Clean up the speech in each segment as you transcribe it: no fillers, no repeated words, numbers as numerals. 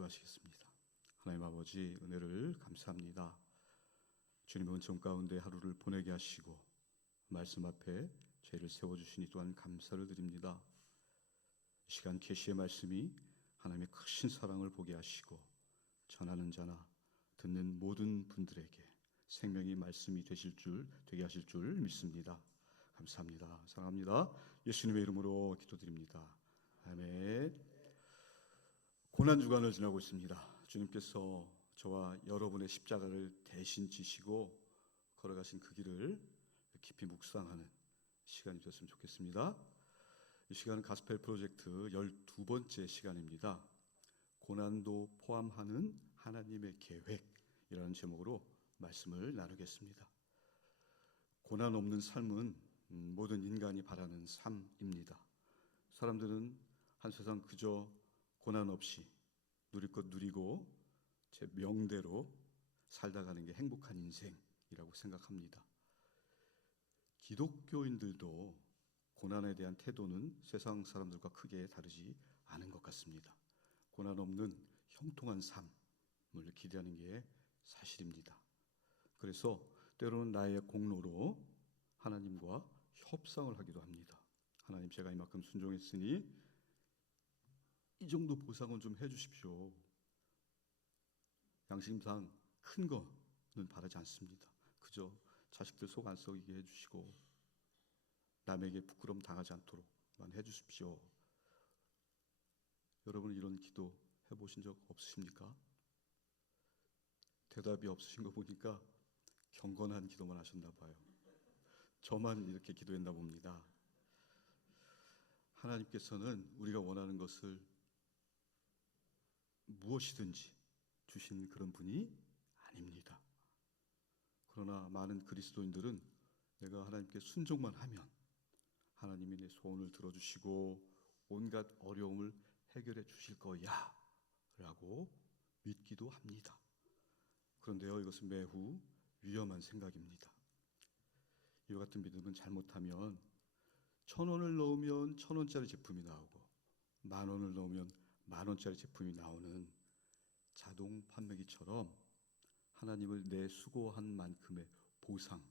기도하시겠습니다. 하나님 아버지, 은혜를 감사합니다. 주님의 은총 가운데 하루를 보내게 하시고 말씀 앞에 죄를 세워주시니 또한 감사를 드립니다. 이 시간 계시의 말씀이 하나님의 크신 사랑을 보게 하시고 전하는 자나 듣는 모든 분들에게 생명의 말씀이 되게 하실 줄 믿습니다. 감사합니다. 사랑합니다. 예수님의 이름으로 기도드립니다. 아멘. 고난주간을 지나고 있습니다. 주님께서 저와 여러분의 십자가를 대신 지시고 걸어가신 그 길을 깊이 묵상하는 시간이 되었으면 좋겠습니다. 이 시간은 가스펠 프로젝트 12번째 시간입니다. 고난도 포함하는 하나님의 계획이라는 제목으로 말씀을 나누겠습니다. 고난 없는 삶은 모든 인간이 바라는 삶입니다. 사람들은 한 세상 그저 고난 없이 누릴 것 누리고 제 명대로 살다 가는 게 행복한 인생이라고 생각합니다. 기독교인들도 고난에 대한 태도는 세상 사람들과 크게 다르지 않은 것 같습니다. 고난 없는 형통한 삶을 기대하는 게 사실입니다. 그래서 때로는 나의 공로로 하나님과 협상을 하기도 합니다. 하나님, 제가 이만큼 순종했으니 이 정도 보상은 좀 해주십시오. 양심상 큰 거는 바라지 않습니다. 그저 자식들 속 안 썩이게 해주시고 남에게 부끄럼 당하지 않도록만 해주십시오. 여러분, 이런 기도 해보신 적 없으십니까? 대답이 없으신 거 보니까 경건한 기도만 하셨나 봐요. 저만 이렇게 기도했나 봅니다. 하나님께서는 우리가 원하는 것을 무엇이든지 주신 그런 분이 아닙니다. 그러나 많은 그리스도인들은 내가 하나님께 순종만 하면 하나님이 내 소원을 들어주시고 온갖 어려움을 해결해 주실 거야 라고 믿기도 합니다. 그런데요, 이것은 매우 위험한 생각입니다. 이와 같은 믿음은 잘못하면 1,000원을 넣으면 1,000원짜리 제품이 나오고 10,000원을 넣으면 10,000원짜리 제품이 나오는 자동 판매기처럼 하나님을 내 수고한 만큼의 보상해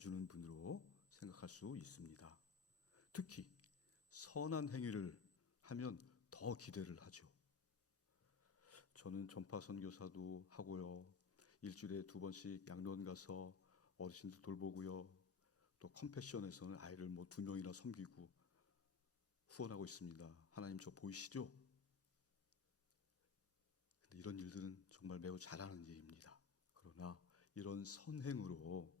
주는 분으로 생각할 수 있습니다. 특히 선한 행위를 하면 더 기대를 하죠. 저는 전파 선교사도 하고요, 일주일에 2번씩 양로원 가서 어르신들 돌보고요, 또 컴패션에서는 아이를 2명이나 섬기고 후원하고 있습니다. 하나님, 저 보이시죠? 근데 이런 일들은 정말 매우 잘하는 일입니다. 그러나 이런 선행으로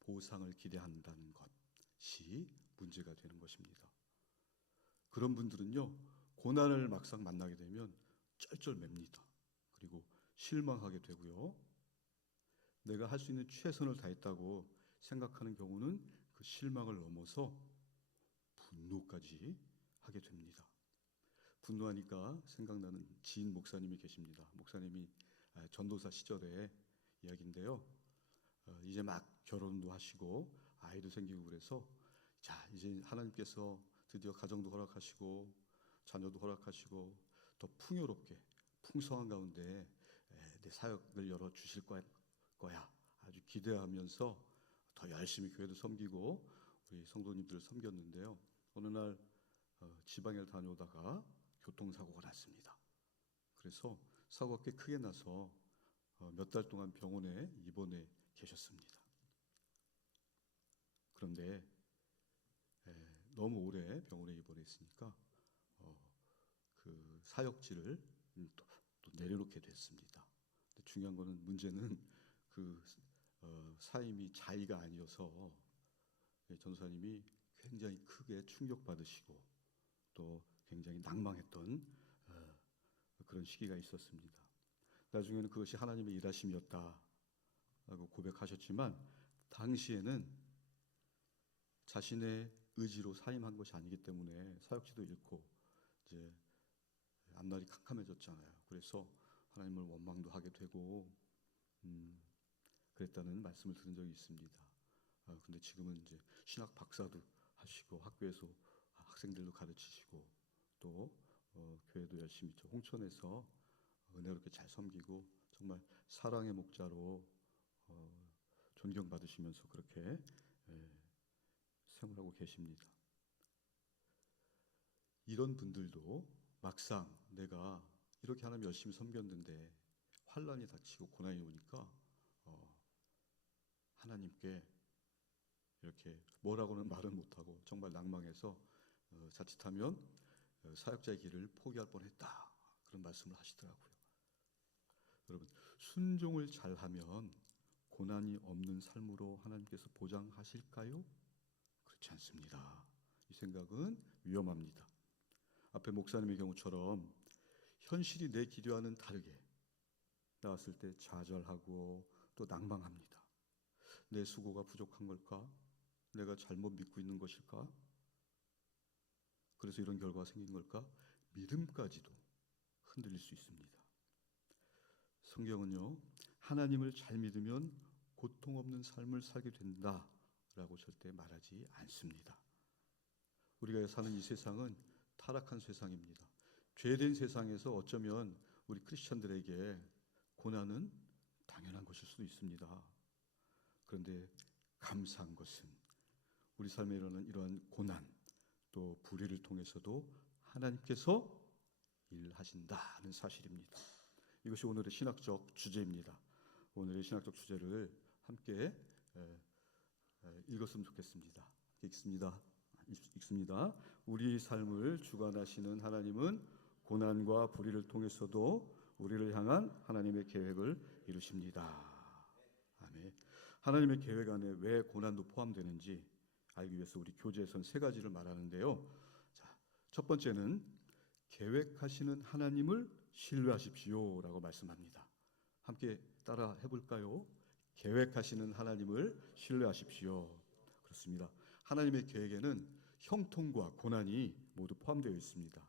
보상을 기대한다는 것이 문제가 되는 것입니다. 그런 분들은요, 고난을 막상 만나게 되면 쩔쩔맵니다. 그리고 실망하게 되고요, 내가 할 수 있는 최선을 다했다고 생각하는 경우는 그 실망을 넘어서 분노까지 하게 됩니다. 분노하니까 생각나는 지인 목사님이 계십니다. 목사님이 전도사 시절의 이야기인데요, 이제 막 결혼도 하시고 아이도 생기고 그래서 자, 이제 하나님께서 드디어 가정도 허락하시고 자녀도 허락하시고 더 풍요롭게 풍성한 가운데 내 사역을 열어주실 거야 아주 기대하면서 더 열심히 교회도 섬기고 우리 성도님들을 섬겼는데요, 어느 날 지방에 다녀오다가 교통사고가 났습니다. 그래서 사고가 꽤 크게 나서 몇 달 동안 병원에 입원해 계셨습니다. 그런데 너무 오래 병원에 입원해 있으니까 그 사역지를 또 내려놓게 됐습니다. 근데 중요한 거는, 문제는 그 사임이 자의가 아니어서 전도사님이 굉장히 크게 충격받으시고 또 굉장히 낭망했던 그런 시기가 있었습니다. 나중에는 그것이 하나님의 일하심이었다라고 고백하셨지만 당시에는 자신의 의지로 사임한 것이 아니기 때문에 사역지도 잃고 이제 앞날이 캄캄해졌잖아요. 그래서 하나님을 원망도 하게 되고 그랬다는 말씀을 들은 적이 있습니다. 근데 지금은 이제 신학 박사도 하시고 학교에서 학생들도 가르치시고 또 교회도 열심히 홍천에서 은혜롭게 잘 섬기고 정말 사랑의 목자로 존경받으시면서 그렇게 생활하고 계십니다. 이런 분들도 막상 내가 이렇게 하나님 열심히 섬겼는데 환난이 닥치고 고난이 오니까 하나님께 이렇게 뭐라고는 말을 못하고 정말 낭망해서 자칫하면 사역자의 길을 포기할 뻔했다, 그런 말씀을 하시더라고요. 여러분, 순종을 잘하면 고난이 없는 삶으로 하나님께서 보장하실까요? 그렇지 않습니다. 이 생각은 위험합니다. 앞에 목사님의 경우처럼 현실이 내 기대와는 다르게 나왔을 때 좌절하고 또 낭망합니다. 내 수고가 부족한 걸까? 내가 잘못 믿고 있는 것일까? 그래서 이런 결과가 생긴 걸까? 믿음까지도 흔들릴 수 있습니다. 성경은요, 하나님을 잘 믿으면 고통 없는 삶을 살게 된다라고 절대 말하지 않습니다. 우리가 사는 이 세상은 타락한 세상입니다. 죄된 세상에서 어쩌면 우리 크리스천들에게 고난은 당연한 것일 수도 있습니다. 그런데 감사한 것은 우리 삶에 일어나는 이러한 고난 또 불의를 통해서도 하나님께서 일하신다는 사실입니다. 이것이 오늘의 신학적 주제입니다. 오늘의 신학적 주제를 함께 읽었으면 좋겠습니다. 읽습니다. 우리 삶을 주관하시는 하나님은 고난과 불의를 통해서도 우리를 향한 하나님의 계획을 이루십니다. 아멘. 하나님의 계획 안에 왜 고난도 포함되는지 알기 위해서 우리 교재에서는 세 가지를 말하는데요. 자, 첫 번째는 계획하시는 하나님을 신뢰하십시오라고 말씀합니다. 함께 따라 해볼까요? 계획하시는 하나님을 신뢰하십시오. 그렇습니다. 하나님의 계획에는 형통과 고난이 모두 포함되어 있습니다.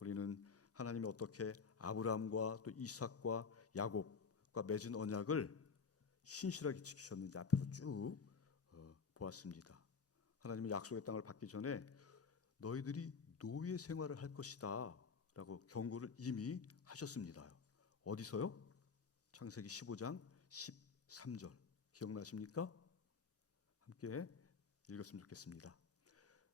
우리는 하나님이 어떻게 아브라함과 또 이삭과 야곱과 맺은 언약을 신실하게 지키셨는지 앞에서 쭉 보았습니다. 하나님은 약속의 땅을 받기 전에 너희들이 노예 생활을 할 것이다 라고 경고를 이미 하셨습니다. 어디서요? 창세기 15장 13절 기억나십니까? 함께 읽었으면 좋겠습니다.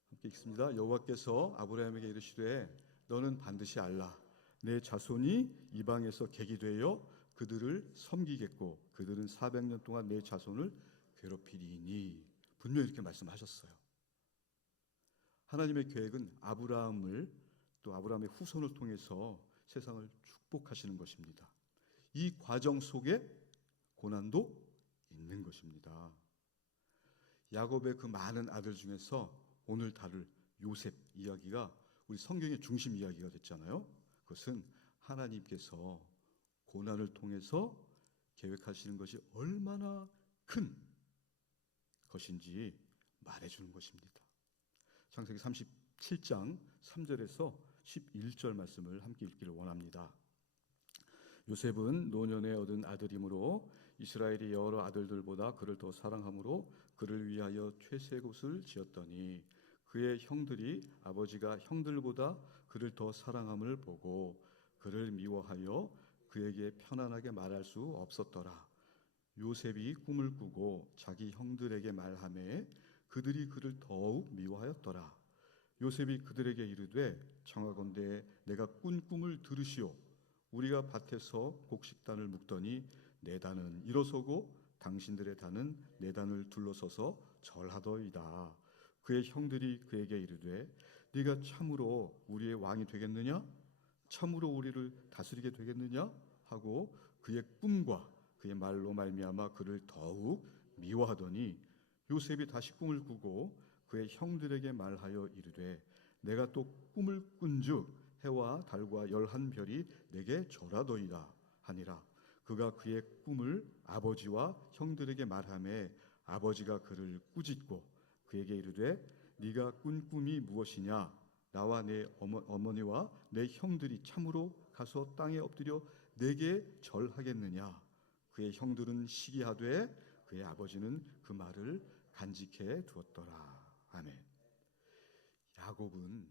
함께 읽습니다. 여호와께서 아브라함에게 이르시되 너는 반드시 알라. 내 자손이 이방에서 객이 되어 그들을 섬기겠고 그들은 400년 동안 내 자손을 괴롭히리니. 분명히 이렇게 말씀하셨어요. 하나님의 계획은 아브라함을 또 아브라함의 후손을 통해서 세상을 축복하시는 것입니다. 이 과정 속에 고난도 있는 것입니다. 야곱의 그 많은 아들 중에서 오늘 다룰 요셉 이야기가 우리 성경의 중심 이야기가 됐잖아요. 그것은 하나님께서 고난을 통해서 계획하시는 것이 얼마나 큰 것인지 말해주는 것입니다. 창세기 37장 3절에서 11절 말씀을 함께 읽기를 원합니다. 요셉은 노년에 얻은 아들이므로 이스라엘이 여러 아들들보다 그를 더 사랑함으로 그를 위하여 최새곳을 지었더니 그의 형들이 아버지가 형들보다 그를 더 사랑함을 보고 그를 미워하여 그에게 편안하게 말할 수 없었더라. 요셉이 꿈을 꾸고 자기 형들에게 말하매 그들이 그를 더욱 미워하였더라. 요셉이 그들에게 이르되 청하건대 내가 꾼 꿈을 들으시오. 우리가 밭에서 곡식단을 묶더니 내 단은 일어서고 당신들의 단은 내 단을 둘러서서 절하더이다. 그의 형들이 그에게 이르되 네가 참으로 우리의 왕이 되겠느냐? 참으로 우리를 다스리게 되겠느냐? 하고 그의 꿈과 그의 말로 말미암아 그를 더욱 미워하더니 요셉이 다시 꿈을 꾸고 그의 형들에게 말하여 이르되 내가 또 꿈을 꾼즉 해와 달과 11별이 내게 절하더이다 하니라. 그가 그의 꿈을 아버지와 형들에게 말하매 아버지가 그를 꾸짖고 그에게 이르되 네가 꾼 꿈이 무엇이냐? 나와 내 어머니와 내 형들이 참으로 가서 땅에 엎드려 내게 절하겠느냐? 그의 형들은 시기하되 그의 아버지는 그 말을 간직해 두었더라. 아멘. 야곱은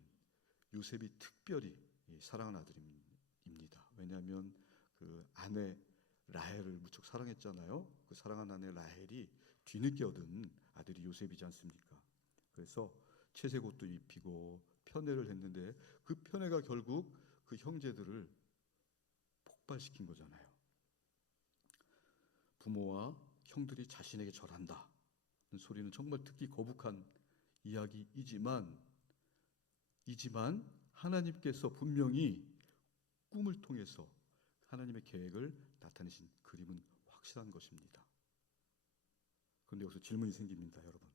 요셉이 특별히 사랑하는 아들입니다. 왜냐하면 그 아내 라헬을 무척 사랑했잖아요. 그 사랑하는 아내 라헬이 뒤늦게 얻은 아들이 요셉이지 않습니까? 그래서 채색 옷도 입히고 편애를 했는데 그 편애가 결국 그 형제들을 폭발시킨 거잖아요. 부모와 형들이 자신에게 절한다 소리는 정말 듣기 거북한 이야기이지만 하나님께서 분명히 꿈을 통해서 하나님의 계획을 나타내신 그림은 확실한 것입니다. 그런데 여기서 질문이 생깁니다, 여러분.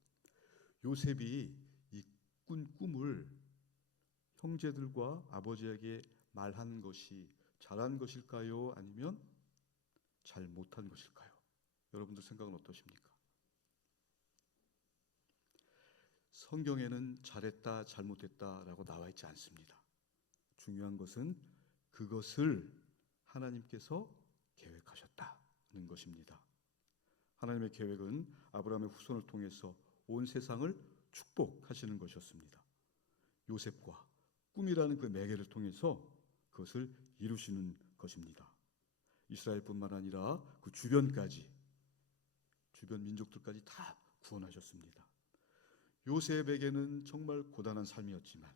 요셉이 이 꾼 꿈을 형제들과 아버지에게 말한 것이 잘한 것일까요? 아니면 잘 못한 것일까요? 여러분들 생각은 어떠십니까? 성경에는 잘했다, 잘못했다라고 나와 있지 않습니다. 중요한 것은 그것을 하나님께서 계획하셨다는 것입니다. 하나님의 계획은 아브라함의 후손을 통해서 온 세상을 축복하시는 것이었습니다. 요셉과 꿈이라는 그 매개를 통해서 그것을 이루시는 것입니다. 이스라엘뿐만 아니라 그 주변 민족들까지 다 구원하셨습니다. 요셉에게는 정말 고단한 삶이었지만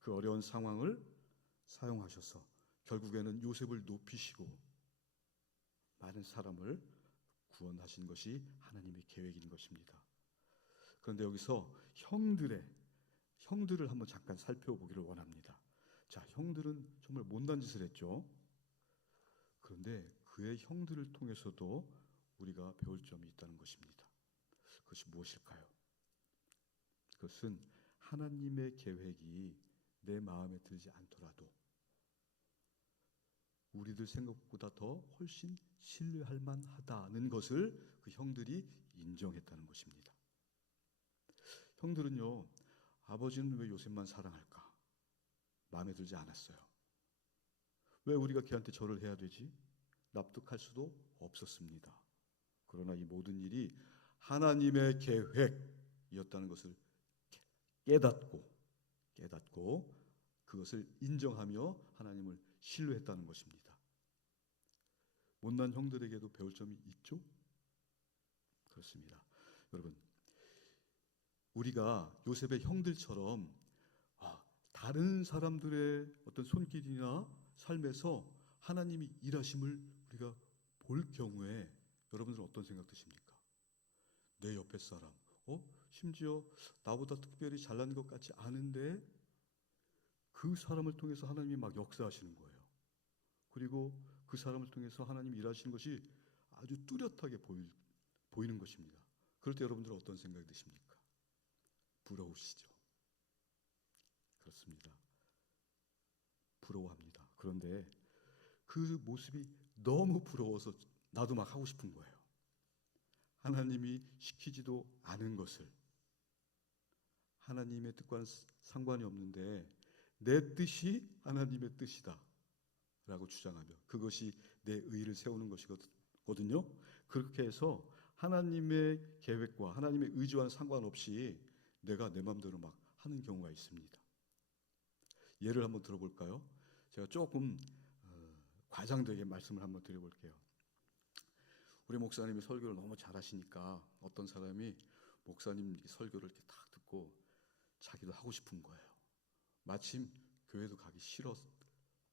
그 어려운 상황을 사용하셔서 결국에는 요셉을 높이시고 많은 사람을 구원하신 것이 하나님의 계획인 것입니다. 그런데 여기서 형들을 한번 잠깐 살펴보기를 원합니다. 자, 형들은 정말 못난 짓을 했죠. 그런데 그의 형들을 통해서도 우리가 배울 점이 있다는 것입니다. 그것이 무엇일까요? 그것은 하나님의 계획이 내 마음에 들지 않더라도 우리들 생각보다 더 훨씬 신뢰할 만하다는 것을 그 형들이 인정했다는 것입니다. 형들은요, 아버지는 왜 요셉만 사랑할까? 마음에 들지 않았어요. 왜 우리가 걔한테 절을 해야 되지? 납득할 수도 없었습니다. 그러나 이 모든 일이 하나님의 계획이었다는 것을 깨닫고 그것을 인정하며 하나님을 신뢰했다는 것입니다. 못난 형들에게도 배울 점이 있죠? 그렇습니다. 여러분, 우리가 요셉의 형들처럼 다른 사람들의 어떤 손길이나 삶에서 하나님이 일하심을 우리가 볼 경우에 여러분들은 어떤 생각 드십니까? 내 옆에 사람, 심지어 나보다 특별히 잘난 것 같지 않은데 그 사람을 통해서 하나님이 막 역사하시는 거예요. 그리고 그 사람을 통해서 하나님이 일하시는 것이 아주 뚜렷하게 보이는 것입니다. 그럴 때 여러분들은 어떤 생각이 드십니까? 부러우시죠? 그렇습니다. 부러워합니다. 그런데 그 모습이 너무 부러워서 나도 막 하고 싶은 거예요. 하나님이 시키지도 않은 것을 하나님의 뜻과는 상관이 없는데 내 뜻이 하나님의 뜻이다 라고 주장하며 그것이 내 의를 세우는 것이거든요. 그렇게 해서 하나님의 계획과 하나님의 의지와는 상관없이 내가 내 마음대로 막 하는 경우가 있습니다. 예를 한번 들어볼까요? 제가 조금 과장되게 말씀을 한번 드려볼게요. 우리 목사님이 설교를 너무 잘하시니까 어떤 사람이 목사님 설교를 이렇게 딱 듣고 자기도 하고 싶은 거예요. 마침 교회도 가기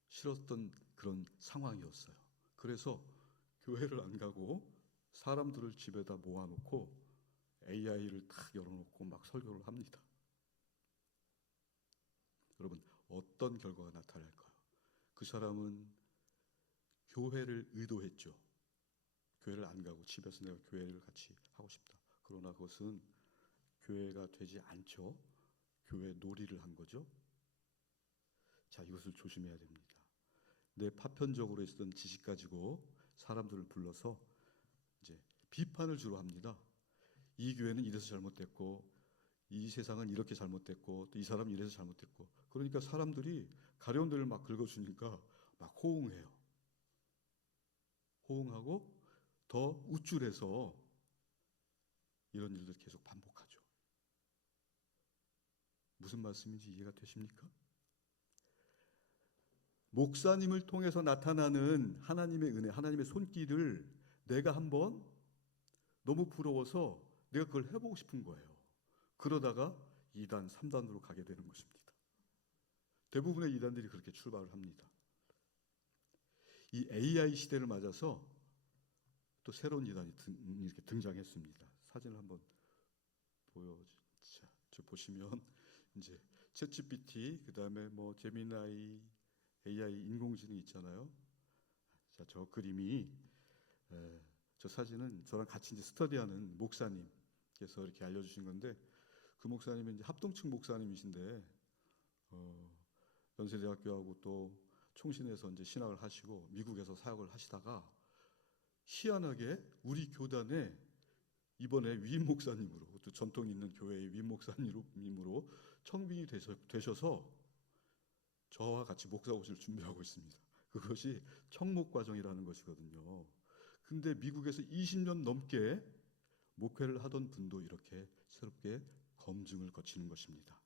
싫었던 그런 상황이었어요. 그래서 교회를 안 가고 사람들을 집에다 모아놓고 AI를 딱 열어놓고 막 설교를 합니다. 여러분, 어떤 결과가 나타날까요? 그 사람은 교회를 의도했죠. 교회를 안 가고 집에서 내가 교회를 같이 하고 싶다. 그러나 그것은 교회가 되지 않죠. 교회 놀이를 한 거죠. 자, 이것을 조심해야 됩니다. 내 파편적으로 있었던 지식 가지고 사람들을 불러서 이제 비판을 주로 합니다. 이 교회는 이래서 잘못됐고 이 세상은 이렇게 잘못됐고 또 이 사람은 이래서 잘못됐고 그러니까 사람들이 가려운 데를 막 긁어주니까 막 호응해요. 호응하고 더 우쭐해서 이런 일들 계속 반복하죠. 무슨 말씀인지 이해가 되십니까? 목사님을 통해서 나타나는 하나님의 은혜, 하나님의 손길을 내가 한번 너무 부러워서 내가 그걸 해보고 싶은 거예요. 그러다가 2단, 3단으로 가게 되는 것입니다. 대부분의 이단들이 그렇게 출발을 합니다. 이 AI 시대를 맞아서 또 새로운 이단이 이렇게 등장했습니다. 사진을 한번 저 보시면 이제 챗GPT, 그다음에 뭐 제미나이, AI 인공지능 있잖아요. 자, 저 그림이 저 사진은 저랑 같이 이제 스터디하는 목사님께서 이렇게 알려주신 건데, 그 목사님은 이제 합동측 목사님이신데 연세대학교하고 또 총신에서 이제 신학을 하시고 미국에서 사역을 하시다가 희한하게 우리 교단에 이번에 위임 목사님으로, 또 전통 있는 교회의 위임 목사님으로 청빙이 되셔서 저와 같이 목사 옷을 준비하고 있습니다. 그것이 청목 과정이라는 것이거든요. 근데 미국에서 20년 넘게 목회를 하던 분도 이렇게 새롭게 검증을 거치는 것입니다.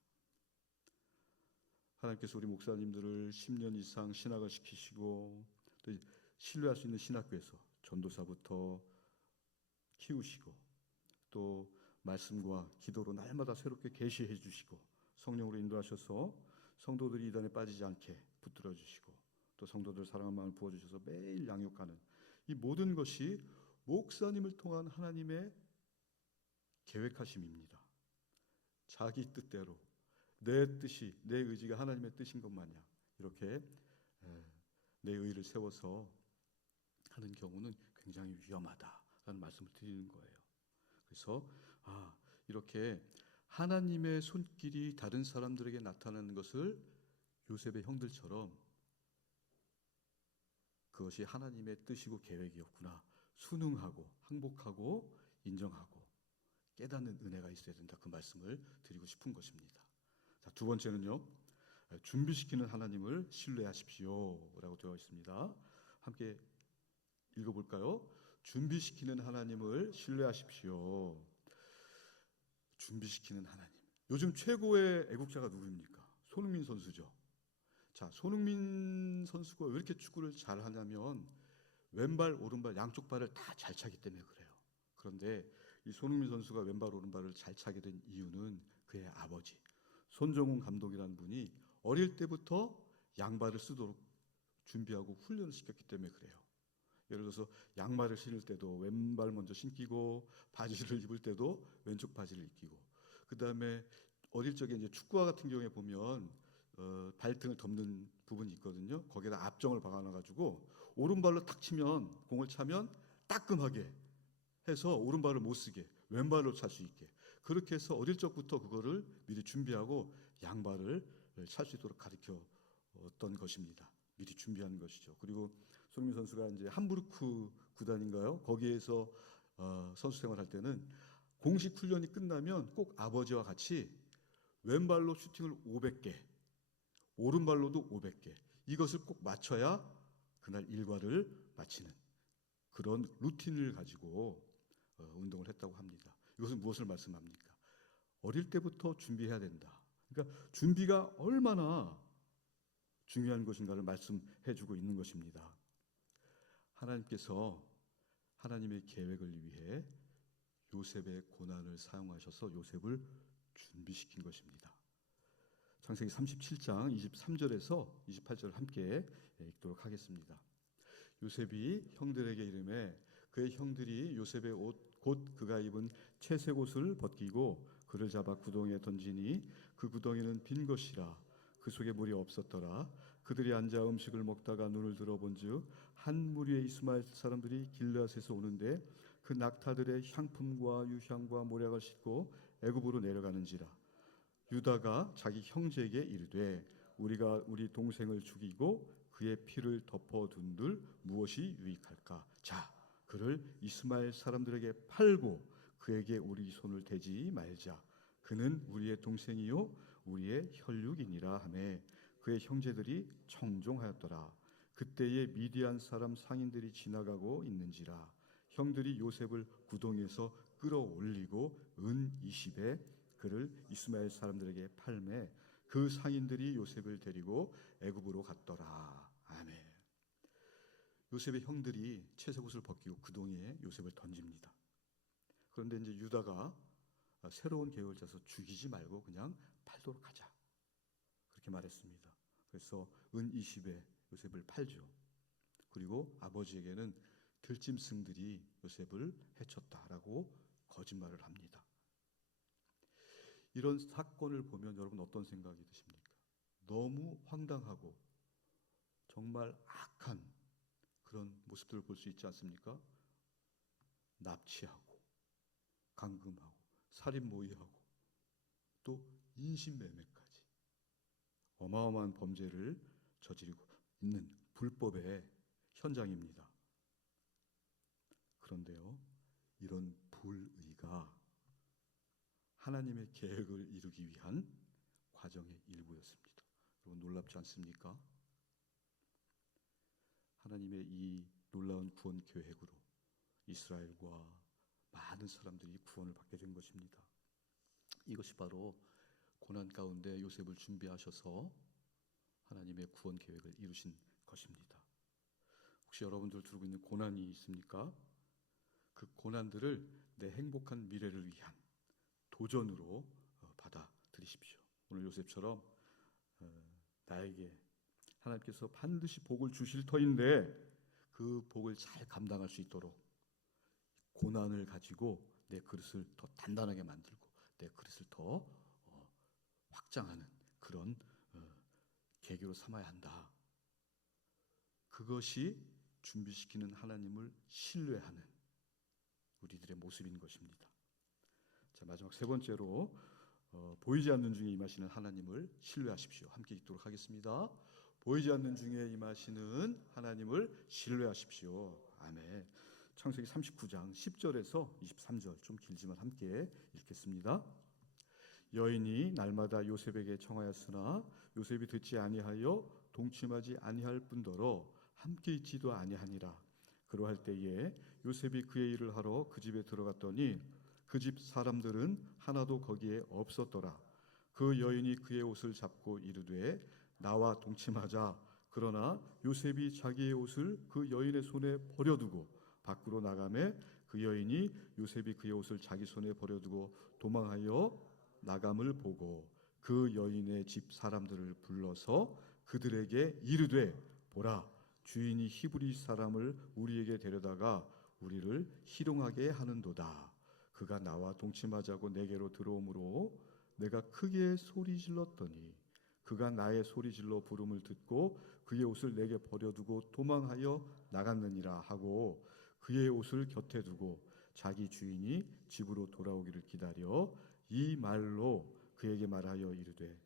하나님께서 우리 목사님들을 10년 이상 신학을 시키시고 또 신뢰할 수 있는 신학교에서 전도사부터 키우시고 또 말씀과 기도로 날마다 새롭게 계시해 주시고 성령으로 인도하셔서 성도들이 이단에 빠지지 않게 붙들어 주시고 또 성도들 사랑하는 마음을 부어주셔서 매일 양육하는 이 모든 것이 목사님을 통한 하나님의 계획하심입니다. 자기 뜻대로 내 뜻이, 내 의지가 하나님의 뜻인 것 마냥 이렇게 내 의를 세워서 하는 경우는 굉장히 위험하다라는 말씀을 드리는 거예요. 그래서 이렇게 하나님의 손길이 다른 사람들에게 나타나는 것을 요셉의 형들처럼 그것이 하나님의 뜻이고 계획이었구나 순응하고 항복하고 인정하고 깨닫는 은혜가 있어야 된다, 그 말씀을 드리고 싶은 것입니다. 자, 두 번째는요, 준비시키는 하나님을 신뢰하십시오 라고 되어 있습니다. 함께 읽어볼까요? 준비시키는 하나님을 신뢰하십시오. 준비시키는 하나님. 요즘 최고의 애국자가 누구입니까? 손흥민 선수죠. 자, 손흥민 선수가 왜 이렇게 축구를 잘하냐면 왼발, 오른발, 양쪽 발을 다 잘 차기 때문에 그래요. 그런데 이 손흥민 선수가 왼발, 오른발을 잘 차게 된 이유는 그의 아버지 손정훈 감독이라는 분이 어릴 때부터 양발을 쓰도록 준비하고 훈련을 시켰기 때문에 그래요. 예를 들어서 양말을 신을 때도 왼발 먼저 신기고 바지를 입을 때도 왼쪽 바지를 입히고, 그 다음에 어릴 적에 이제 축구화 같은 경우에 보면 발등을 덮는 부분이 있거든요. 거기에다 압정을 박아놔가지고 오른발로 탁 치면 공을 차면 따끔하게 해서 오른발을 못 쓰게 왼발로 찰 수 있게, 그렇게 해서 어릴 적부터 그거를 미리 준비하고 양발을 찰 수 있도록 가르쳤던 것입니다. 미리 준비하는 것이죠. 그리고 손흥민 선수가 이제 함부르크 구단인가요? 거기에서 선수 생활할 때는 공식 훈련이 끝나면 꼭 아버지와 같이 왼발로 슈팅을 500개, 오른발로도 500개, 이것을 꼭 맞춰야 그날 일과를 마치는 그런 루틴을 가지고 운동을 했다고 합니다. 이것은 무엇을 말씀합니까? 어릴 때부터 준비해야 된다. 그러니까 준비가 얼마나 중요한 것인가를 말씀해주고 있는 것입니다. 하나님께서 하나님의 계획을 위해 요셉의 고난을 사용하셔서 요셉을 준비시킨 것입니다. 창세기 37장 23절에서 28절을 함께 읽도록 하겠습니다. 요셉이 형들에게 이르매 그의 형들이 요셉의 옷 곧 그가 입은 채색 옷을 벗기고 그를 잡아 구덩이에 던지니 그 구덩이는 빈 것이라 그 속에 물이 없었더라. 그들이 앉아 음식을 먹다가 눈을 들어본즉 한 무리의 이스마엘 사람들이 길르앗에서 오는데 그 낙타들의 향품과 유향과 모략을 싣고 애굽으로 내려가는지라. 유다가 자기 형제에게 이르되 우리가 우리 동생을 죽이고 그의 피를 덮어둔들 무엇이 유익할까? 자, 그를 이스마엘 사람들에게 팔고 그에게 우리 손을 대지 말자. 그는 우리의 동생이요 우리의 혈육이니라 하매 그의 형제들이 청종하였더라. 그때에 미디안 사람 상인들이 지나가고 있는지라. 형들이 요셉을 구덩이에서 끌어올리고 은 20에 그를 이스마엘 사람들에게 팔매 그 상인들이 요셉을 데리고 애굽으로 갔더라. 요셉의 형들이 채색옷을 벗기고 그 동에 요셉을 던집니다. 그런데 이제 유다가 새로운 계획을 짜서 죽이지 말고 그냥 팔도록 하자, 그렇게 말했습니다. 그래서 은 20에 요셉을 팔죠. 그리고 아버지에게는 들짐승들이 요셉을 해쳤다라고 거짓말을 합니다. 이런 사건을 보면 여러분 어떤 생각이 드십니까? 너무 황당하고 정말 악한 그런 모습들을 볼 수 있지 않습니까? 납치하고 감금하고 살인모의하고 또 인신매매까지 어마어마한 범죄를 저지르고 있는 불법의 현장입니다. 그런데요, 이런 불의가 하나님의 계획을 이루기 위한 과정의 일부였습니다. 여러분 놀랍지 않습니까? 하나님의 이 놀라운 구원 계획으로 이스라엘과 많은 사람들이 구원을 받게 된 것입니다. 이것이 바로 고난 가운데 요셉을 준비하셔서 하나님의 구원 계획을 이루신 것입니다. 혹시 여러분들 두고 있는 고난이 있습니까? 그 고난들을 내 행복한 미래를 위한 도전으로 받아들이십시오. 오늘 요셉처럼 나에게 하나님께서 반드시 복을 주실 터인데 그 복을 잘 감당할 수 있도록 고난을 가지고 내 그릇을 더 단단하게 만들고 내 그릇을 더 확장하는 그런 계기로 삼아야 한다. 그것이 준비시키는 하나님을 신뢰하는 우리들의 모습인 것입니다. 자, 마지막 세 번째로 보이지 않는 중에 임하시는 하나님을 신뢰하십시오. 함께 읽도록 하겠습니다. 보이지 않는 중에 임하시는 하나님을 신뢰하십시오. 아멘. 창세기 39장 10절에서 23절, 좀 길지만 함께 읽겠습니다. 여인이 날마다 요셉에게 청하였으나 요셉이 듣지 아니하여 동침하지 아니할 뿐더러 함께 있지도 아니하니라. 그러할 때에 요셉이 그의 일을 하러 그 집에 들어갔더니 그 집 사람들은 하나도 거기에 없었더라. 그 여인이 그의 옷을 잡고 이르되 나와 동침하자. 그러나 요셉이 자기의 옷을 그 여인의 손에 버려두고 밖으로 나가매 그 여인이 요셉이 그의 옷을 자기 손에 버려두고 도망하여 나감을 보고 그 여인의 집 사람들을 불러서 그들에게 이르되 보라, 주인이 히브리 사람을 우리에게 데려다가 우리를 희롱하게 하는도다. 그가 나와 동침하자고 내게로 들어오므로 내가 크게 소리 질렀더니 그가 나의 소리질러 부름을 듣고 그의 옷을 내게 버려두고 도망하여 나갔느니라 하고 그의 옷을 곁에 두고 자기 주인이 집으로 돌아오기를 기다려 이 말로 그에게 말하여 이르되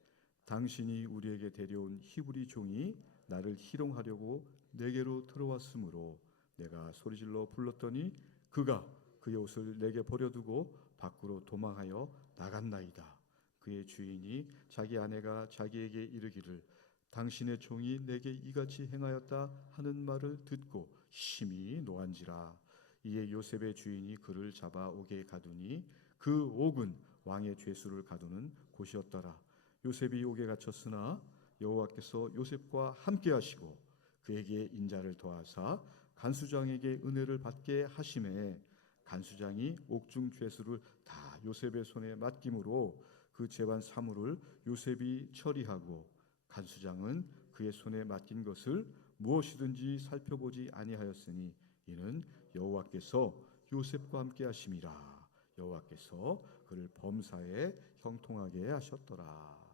당신이 우리에게 데려온 히브리 종이 나를 희롱하려고 내게로 들어왔으므로 내가 소리질러 불렀더니 그가 그의 옷을 내게 버려두고 밖으로 도망하여 나갔나이다. 그의 주인이 자기 아내가 자기에게 이르기를 당신의 종이 내게 이같이 행하였다 하는 말을 듣고 심히 노한지라. 이에 요셉의 주인이 그를 잡아 옥에 가두니 그 옥은 왕의 죄수를 가두는 곳이었더라. 요셉이 옥에 갇혔으나 여호와께서 요셉과 함께 하시고 그에게 인자를 더하사 간수장에게 은혜를 받게 하심에 간수장이 옥중 죄수를 다 요셉의 손에 맡김으로 그 재반 사물을 요셉이 처리하고 간수장은 그의 손에 맡긴 것을 무엇이든지 살펴보지 아니하였으니 이는 여호와께서 요셉과 함께 하심이라. 여호와께서 그를 범사에 형통하게 하셨더라.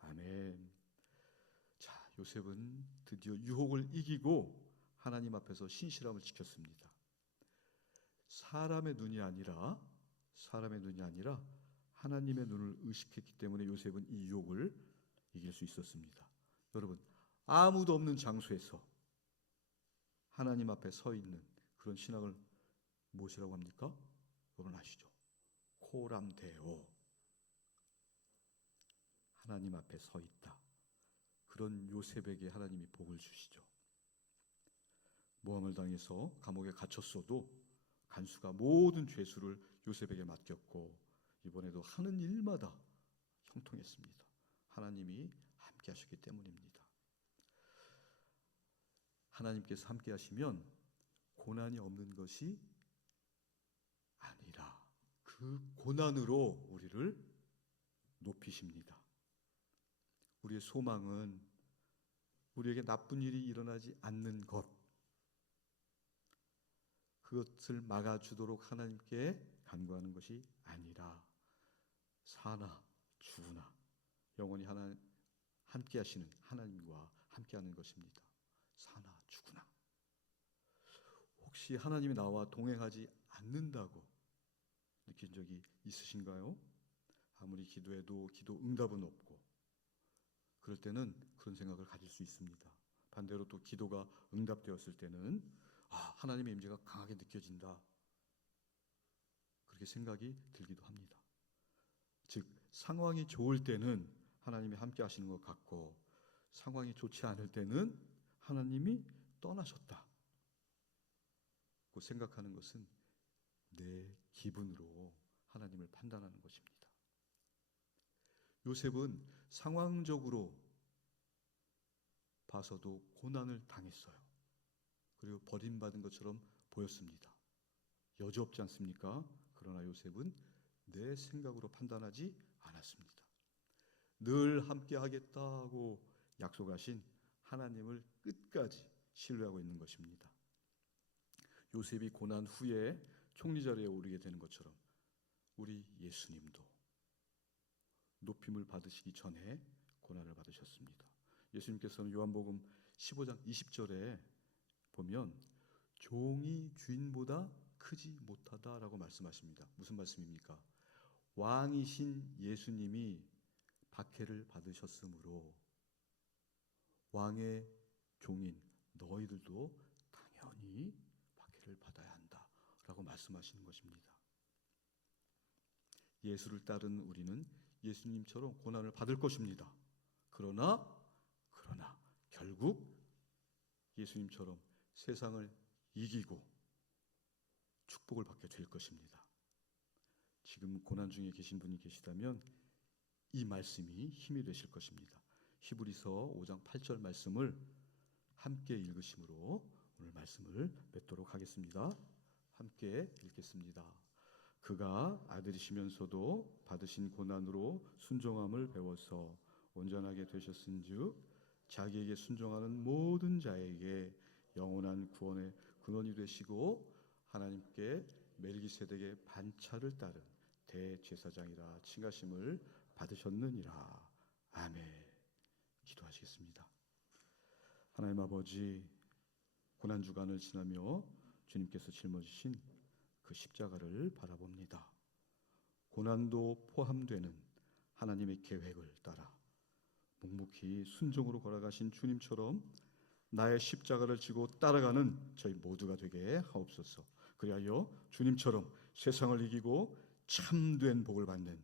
아멘. 자, 요셉은 드디어 유혹을 이기고 하나님 앞에서 신실함을 지켰습니다. 사람의 눈이 아니라 하나님의 눈을 의식했기 때문에 요셉은 이 유혹을 이길 수 있었습니다. 여러분, 아무도 없는 장소에서 하나님 앞에 서 있는 그런 신앙을 무엇이라고 합니까? 여러분 아시죠? 코람데오. 하나님 앞에 서 있다. 그런 요셉에게 하나님이 복을 주시죠. 모함을 당해서 감옥에 갇혔어도 간수가 모든 죄수를 요셉에게 맡겼고 이번에도 하는 일마다 형통했습니다. 하나님이 함께 하셨기 때문입니다. 하나님께서 함께 하시면 고난이 없는 것이 아니라 그 고난으로 우리를 높이십니다. 우리의 소망은 우리에게 나쁜 일이 일어나지 않는 것, 그것을 막아주도록 하나님께 간구하는 것이 아니라 사나 죽으나 영원히 함께 하시는 하나님과 함께하는 것입니다. 사나 죽으나. 혹시 하나님이 나와 동행하지 않는다고 느낀 적이 있으신가요? 아무리 기도해도 기도 응답은 없고, 그럴 때는 그런 생각을 가질 수 있습니다. 반대로 또 기도가 응답되었을 때는 하나님의 임재가 강하게 느껴진다, 그렇게 생각이 들기도 합니다. 즉, 상황이 좋을 때는 하나님이 함께 하시는 것 같고, 상황이 좋지 않을 때는 하나님이 떠나셨다 고 생각하는 것은 내 기분으로 하나님을 판단하는 것입니다. 요셉은 상황적으로 봐서도 고난을 당했어요. 그리고 버림받은 것처럼 보였습니다. 여지없지 않습니까? 그러나 요셉은 내 생각으로 판단하지 않았습니다. 늘 함께 하겠다고 약속하신 하나님을 끝까지 신뢰하고 있는 것입니다. 요셉이 고난 후에 총리 자리에 오르게 되는 것처럼 우리 예수님도 높임을 받으시기 전에 고난을 받으셨습니다. 예수님께서는 요한복음 15장 20절에 보면 종이 주인보다 크지 못하다라고 말씀하십니다. 무슨 말씀입니까? 왕이신 예수님이 박해를 받으셨으므로 왕의 종인 너희들도 당연히 박해를 받아야 한다라고 말씀하시는 것입니다. 예수를 따른 우리는 예수님처럼 고난을 받을 것입니다. 그러나 결국 예수님처럼 세상을 이기고 축복을 받게 될 것입니다. 지금 고난 중에 계신 분이 계시다면 이 말씀이 힘이 되실 것입니다. 히브리서 5장 8절 말씀을 함께 읽으심으로 오늘 말씀을 맺도록 하겠습니다. 함께 읽겠습니다. 그가 아들이시면서도 받으신 고난으로 순종함을 배워서 온전하게 되셨은즉 자기에게 순종하는 모든 자에게 영원한 구원의 근원이 되시고 하나님께 멜기세덱의 반차를 따른 대제사장이라 칭하심을 받으셨느니라. 아멘. 기도하시겠습니다. 하나님 아버지, 고난주간을 지나며 주님께서 짊어지신 그 십자가를 바라봅니다. 고난도 포함되는 하나님의 계획을 따라 묵묵히 순종으로 걸어가신 주님처럼 나의 십자가를 지고 따라가는 저희 모두가 되게 하옵소서. 그리하여 주님처럼 세상을 이기고 참된 복을 받는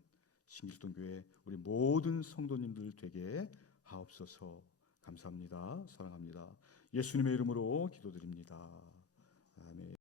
신길동교회 우리 모든 성도님들 되게 하옵소서. 감사합니다. 사랑합니다. 예수님의 이름으로 기도드립니다. 아멘.